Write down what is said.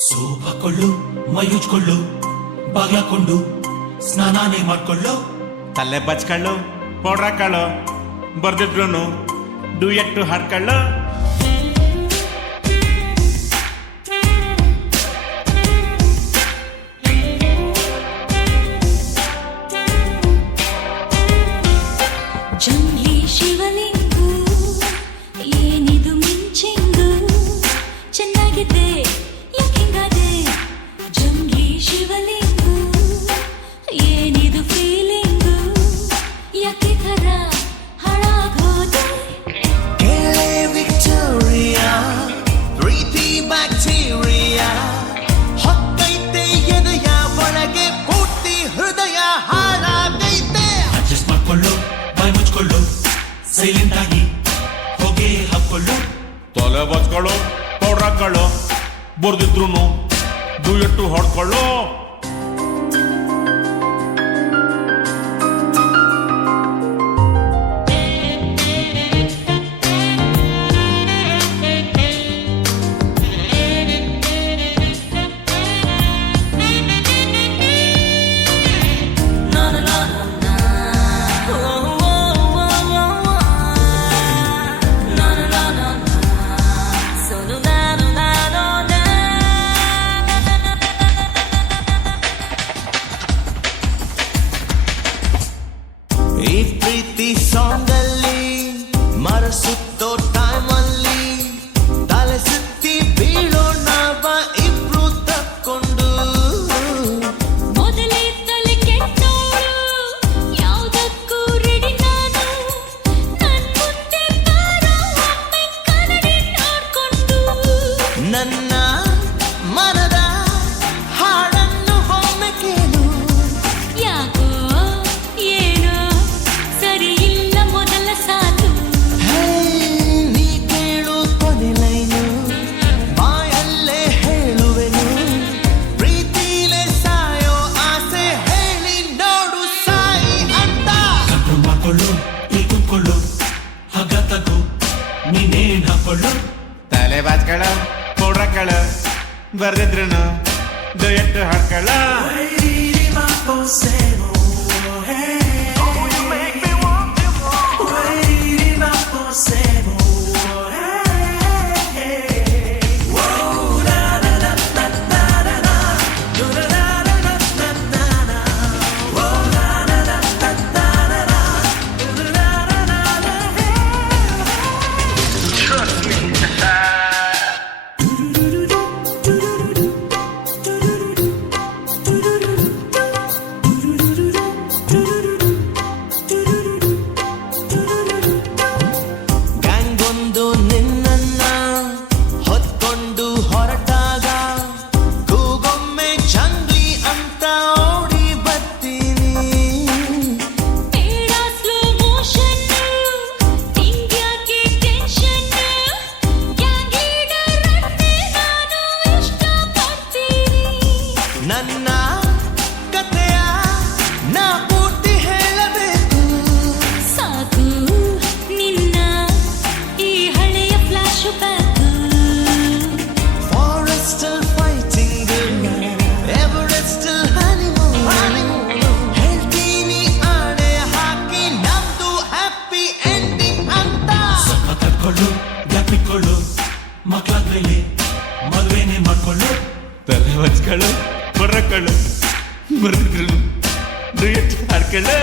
Soap ಹಾಕೊಳ್ಳು, ಮೈ ಉಜ್ಕೊಳ್ಳು, ಬಾಗ್ಲಾಕೊಂಡು ಸ್ನಾನಾನೇ ಮಾಡ್ಕೊಳ್ಳು, ತಲೆ ಬಚ್ಕೊಳ್ಳು, powder ಹಾಕೊಳ್ಳು, ಬರ್ದಿದ್ರು duet ಹಾಡ್ಕೊಳ್ಳು. Jungli Shivalingu ಏನಿದು ಮಿಂಚಿಂಗು ಚೆನ್ನಾಗಿದೆ ಯಾಕಿಂಗಾದೆ. ಜಂಗ್ಲಿ ಶಿವಲಿಂಗು ಏನಿದು ಫೀಲಿಂಗು ಯಾಕೆ ಥರ ಹಾಳಾಗೋದೆ. ಕೇಳೆ ವಿಕ್ಟೋರಿಯಾ ಪ್ರೀತಿ ಬ್ಯಾಕ್ಟೀರಿಯಾ ಹೊತ್ತೈತೆ ಎದೆಯ ಒಳಗೆ ಪೂರ್ತಿ ಹೃದಯ ಹಾಳಾಗೈತೆ. ಅಡ್ಜಸ್ಟ್ ಮಾಡ್ಕೊಳ್ಳು, ಬಾಯ್ ಮುಚ್ಕೊಳ್ಳು, ಸೈಲೆಂಟ್ ಆಗಿ ಹೊಗೆ ಹಾಕೊಳ್ಳು, ತಲೆ ಬಚ್ಕೊಳ್ಳು, ಪೌಡ್ರ್ ಹಾಕೊಳ್ಳು, ಬರ್ದಿದ್ರು ಡ್ಯೂಯೆಟ್ ಹಾಡ್ಕೊಳ್ಳು. ಈ ಪ್ರೀತಿ ಸಾಂಗ್ ಅಲ್ಲಿ ಮರಸುತ್ತೋ ಟೈಮ್ ಅಲ್ಲಿ ತಲೆ ಸುತ್ತಿ ಬೀಳೋ ನಾವ ಇಬ್ರು ತಕ್ಕೊಂಡು. ಮೊದಲೇ ತಲೆ ಕೆಟ್ಟೋಳು ಯಾವುದಕ್ಕೂ ರೆಡಿ ನಾನು. ನನ್ ಮುಂದೆ ಬಾರೋ ಒಮ್ಮೆ ಕನ್ನಡಿ ನೋಡ್ಕೊಂಡು. ನನ್ನ ಮನದ ಹಾಡನ್ನು ಒಮ್ಮೆ ಕೇಳು. ಯಾಕೋ ಏನೋ ಸರಿ ಇಲ್ಲ ಮೊದಲ ಸಾಲು. ಹೇ, ನೀ ಕೇಳು ಕೊನೆ ಲೈನು ಬಾಯಲ್ಲೇ ಹೇಳುವೆನು. ಪ್ರೀತಿಲೇ ಸಾಯೋ ಆಸೆ ಹೇಳಿ ನೋಡು ಸಾಯಿ ಅಂತ. ಕಂಟ್ರೋಲ್ ಮಾಡ್ಕೊಳ್ಳು, ಇಲ್ಲಿ ಕುತ್ಕೊಳ್ಳು, ಹಗ್ಗ ತಗೋ, ನೀನೇನ್ ಹಾಕೊಳ್ಳು, ತಲೆ ಬಚ್ಕೊಳ್ಳು, ಪೌಡ್ರ್ ಹಾಕೊಳ್ಳು, ಬರ್ದಿದ್ರು ಡ್ಯೂಯೆಟ್ ಹಾಡ್ಕೊಳ್ಳು. ಗ್ಯಾಂಗ್ ಒಂದು ನಿನ್ನನ್ನ ಹೊತ್ಕೊಂಡು ಹೊರಟಾಗ ಕೂಗೊಮ್ಮೆ ಜಂಗ್ಲಿ ಅಂತ ಓಡಿ ಬರ್ತೀನಿ. ಬೇಡ ಸ್ಲೋ ಮೋಷನ್ ನಿಂಗ್ಯಾಕೆ ಟೆನ್ಷನ್. ಗ್ಯಾಂಗೀಡರ್ ಅನ್ನೇ ನಾನು ಇಷ್ಟಪಡ್ತೀನಿ. ನನ್ನ ಕಥೆಯ ನಾ ಪೂರ್ತಿ ಹೇಳಬೇಕು. ಸಾಕು ನಿನ್ನ ಈ ಹಳೆಯ ಫ್ಲಾಶ್ ಬ್ಯಾಕ್. ಫಾರೆಸ್ಟಲ್ ಫೈಟಿಂಗ್ ಎವರೆಸ್ಟಲ್ ಹನಿಮೂನ್. ಹೇಳ್ತೀನಿ ಆಣೆ ಹಾಕಿ ನಮ್ದು ಹ್ಯಾಪಿ ಎಂಡಿಂಗ್ ಅಂತ. ಸಖತ್ ಹಾಕೊಳ್ಳು, ಗ್ಯಾಪ್ ಇಟ್ಕೊಳ್ಳು, ಮಕ್ಕಳಾದ್ಮೇಲೆ ಮದುವೆನೇ ಮಾಡ್ಕೊಳ್ಳು, ತಲೆ ಬಚ್ಕೊಳ್ಳು, ಪೌಡ್ರ್ ಹಾಕೊಳ್ಳು, ಬರ್ದಿದ್ರು ಡ್ಯೂಯೆಟ್ ಹಾಡ್ಕೊಳ್ಳು.